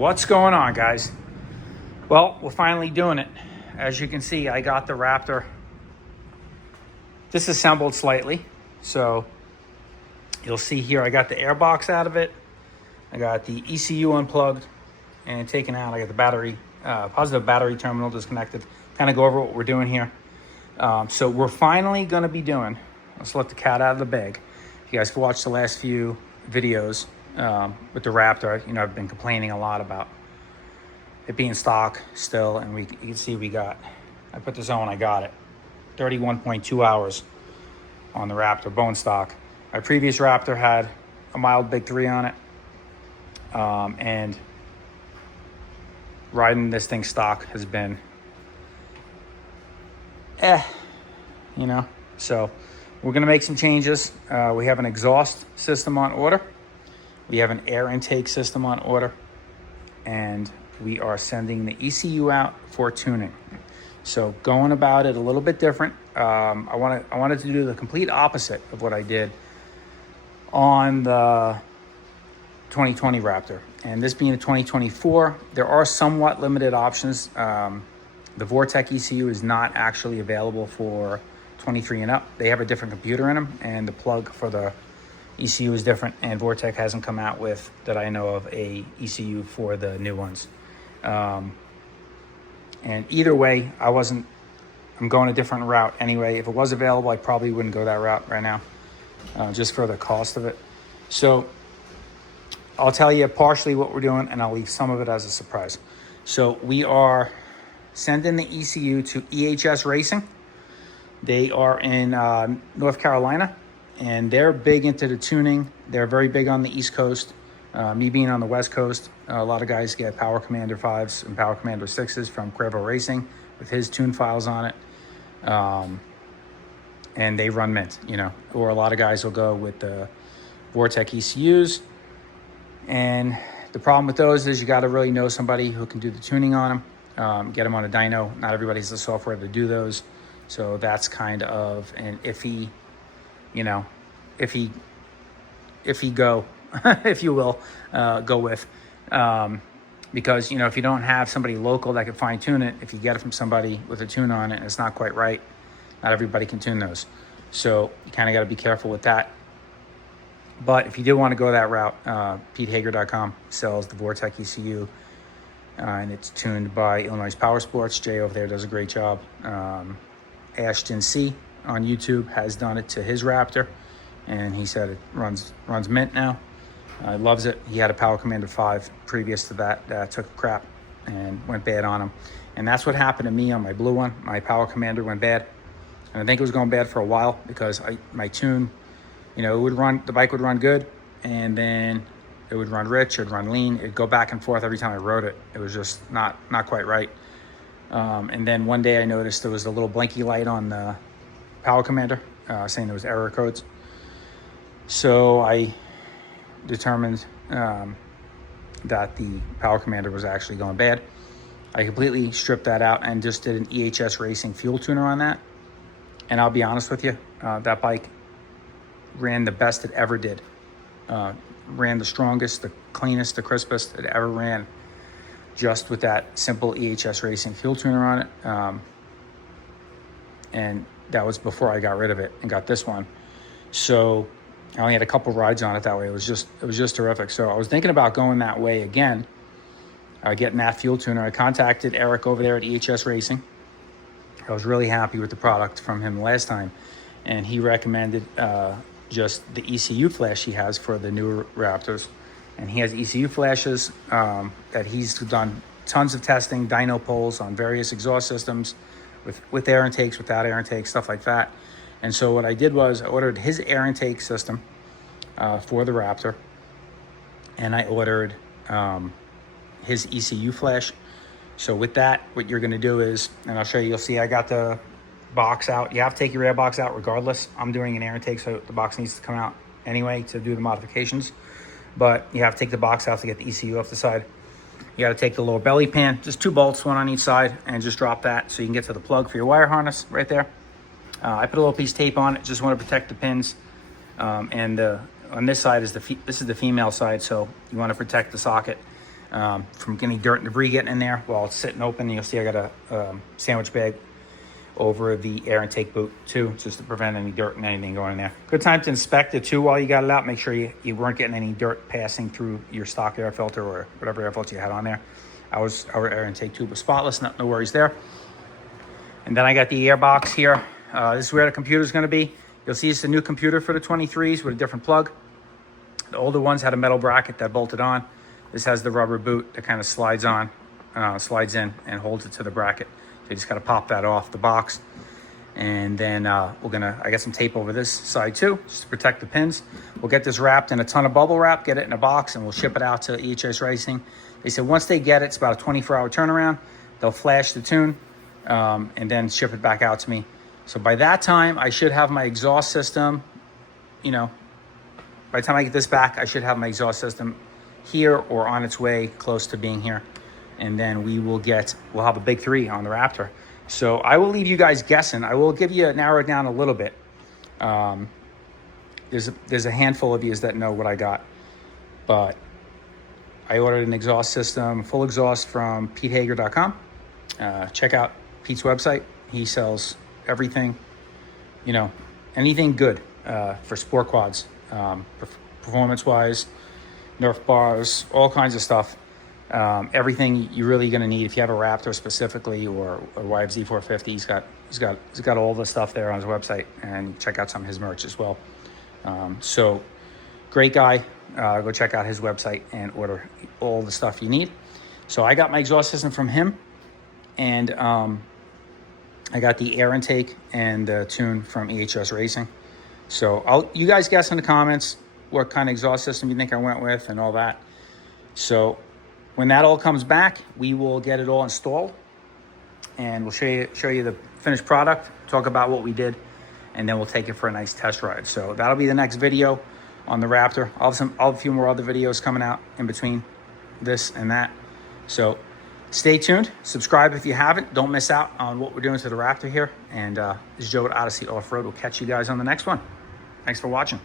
What's going on, guys? Well, we're finally doing it. As you can see, I got the Raptor disassembled slightly. So you'll see here, I got the air box out of it. I got the ECU unplugged and taken out. I got the battery, positive battery terminal disconnected. Kind of go over what we're doing here. So we're finally going to be doing, let's let the cat out of the bag. If you guys can watch the last few videos with the Raptor, you know, I've been complaining a lot about it being stock still, and you can see I put this on when I got it, 31.2 hours on the Raptor bone stock. My previous Raptor had a mild big 3 on it, and riding this thing stock has been you know. So we're gonna make some changes. We have an exhaust system on order. We have an air intake system on order, and we are sending the ECU out for tuning. So going about it a little bit different. I wanted to do the complete opposite of what I did on the 2020 Raptor. And this being a 2024, there are somewhat limited options. The Vortec ECU is not actually available for 23 and up. They have a different computer in them, and the plug for the ECU is different, and Vortec hasn't come out with, that I know of, a ECU for the new ones. And either way, I'm going a different route anyway. If it was available, I probably wouldn't go that route right now, just for the cost of it. So I'll tell you partially what we're doing, and I'll leave some of it as a surprise. So we are sending the ECU to EHS Racing. They are in North Carolina, and they're big into the tuning. They're very big on the East Coast. Me being on the West Coast, a lot of guys get Power Commander 5s and Power Commander 6s from Crevo Racing with his tune files on it. And they run mint, you know. Or a lot of guys will go with the Vortec ECUs. And the problem with those is you got to really know somebody who can do the tuning on them, get them on a dyno. Not everybody has the software to do those. So that's kind of an iffy, you know, if he go, if you will, go with, because, you know, if you don't have somebody local that can fine tune it, if you get it from somebody with a tune on it and it's not quite right, not everybody can tune those. So you kind of got to be careful with that. But if you do want to go that route, PeteHager.com sells the Vortec ECU, and it's tuned by Illinois Power Sports. Jay over there does a great job. Ashton C on YouTube has done it to his Raptor, and he said it runs mint now. Loves it. He had a Power Commander 5 previous to that took a crap and went bad on him. And that's what happened to me on my blue one. My Power Commander went bad. And I think it was going bad for a while because my tune, you know, the bike would run good, and then it would run rich, it would run lean. It'd go back and forth every time I rode it. It was just not quite right. And then one day I noticed there was a little blinky light on the Power Commander saying there was error codes. So I determined that the Power Commander was actually going bad. I completely stripped that out and just did an EHS Racing fuel tuner on that. And I'll be honest with you, that bike ran the best it ever did. Ran the strongest, the cleanest, the crispest it ever ran, just with that simple EHS Racing fuel tuner on it. And that was before I got rid of it and got this one. So I only had a couple rides on it that way. It was just terrific. So I was thinking about going that way again, getting that fuel tuner. I contacted Eric over there at EHS Racing. I was really happy with the product from him last time, and he recommended just the ECU flash he has for the newer Raptors. And he has ECU flashes that he's done tons of testing, dyno polls on various exhaust systems with air intakes, without air intakes, stuff like that. And so what I did was I ordered his air intake system for the Raptor, and I ordered his ECU flash. So with that, what you're going to do is, and I'll show you, you'll see I got the box out. You have to take your air box out regardless. I'm doing an air intake, so the box needs to come out anyway to do the modifications. But you have to take the box out to get the ECU off the side. You got to take the lower belly pan, just 2 bolts, one on each side, and just drop that so you can get to the plug for your wire harness right there. I put a little piece of tape on it, just want to protect the pins. And on this side is this is the female side, so you want to protect the socket. from any dirt and debris getting in there while it's sitting open. You'll see I got a sandwich bag over the air intake boot too, just to prevent any dirt and anything going in there. Good time to inspect it too while you got it out. Make sure you weren't getting any dirt passing through your stock air filter or whatever air filter you had on there. Our air intake tube was spotless, no worries there. And then I got the air box here. This is where the computer is going to be. You'll see it's a new computer for the 23s with a different plug. The older ones had a metal bracket that bolted on. This has the rubber boot that kind of slides in and holds it to the bracket. So you just got to pop that off the box. And then I got some tape over this side too, just to protect the pins. We'll get this wrapped in a ton of bubble wrap, get it in a box, and we'll ship it out to EHS Racing. They said once they get it, it's about a 24-hour turnaround. They'll flash the tune and then ship it back out to me. So by that time, I should have my exhaust system, by the time I get this back, I should have my exhaust system here or on its way close to being here. And then we'll have a big 3 on the Raptor. So I will leave you guys guessing. I will narrow it down a little bit. There's a handful of you that know what I got, but I ordered an exhaust system, full exhaust from PeteHager.com. Check out Pete's website. He sells everything, anything good for sport quads, performance-wise, Nerf bars, all kinds of stuff. Everything you're really going to need if you have a Raptor specifically or a YFZ 450. He's got all the stuff there on his website, and check out some of his merch as well. So great guy. Go check out his website and order all the stuff you need. So I got my exhaust system from him, and I got the air intake and the tune from EHS Racing. So you guys guess in the comments what kind of exhaust system you think I went with and all that. So when that all comes back, we will get it all installed, and we'll show you the finished product, talk about what we did, and then we'll take it for a nice test ride. So that'll be the next video on the Raptor. I'll have a few more other videos coming out in between this and that. So stay tuned. Subscribe if you haven't. Don't miss out on what we're doing to the Raptor here. And this is Joe at Odyssey Off-Road. We'll catch you guys on the next one. Thanks for watching.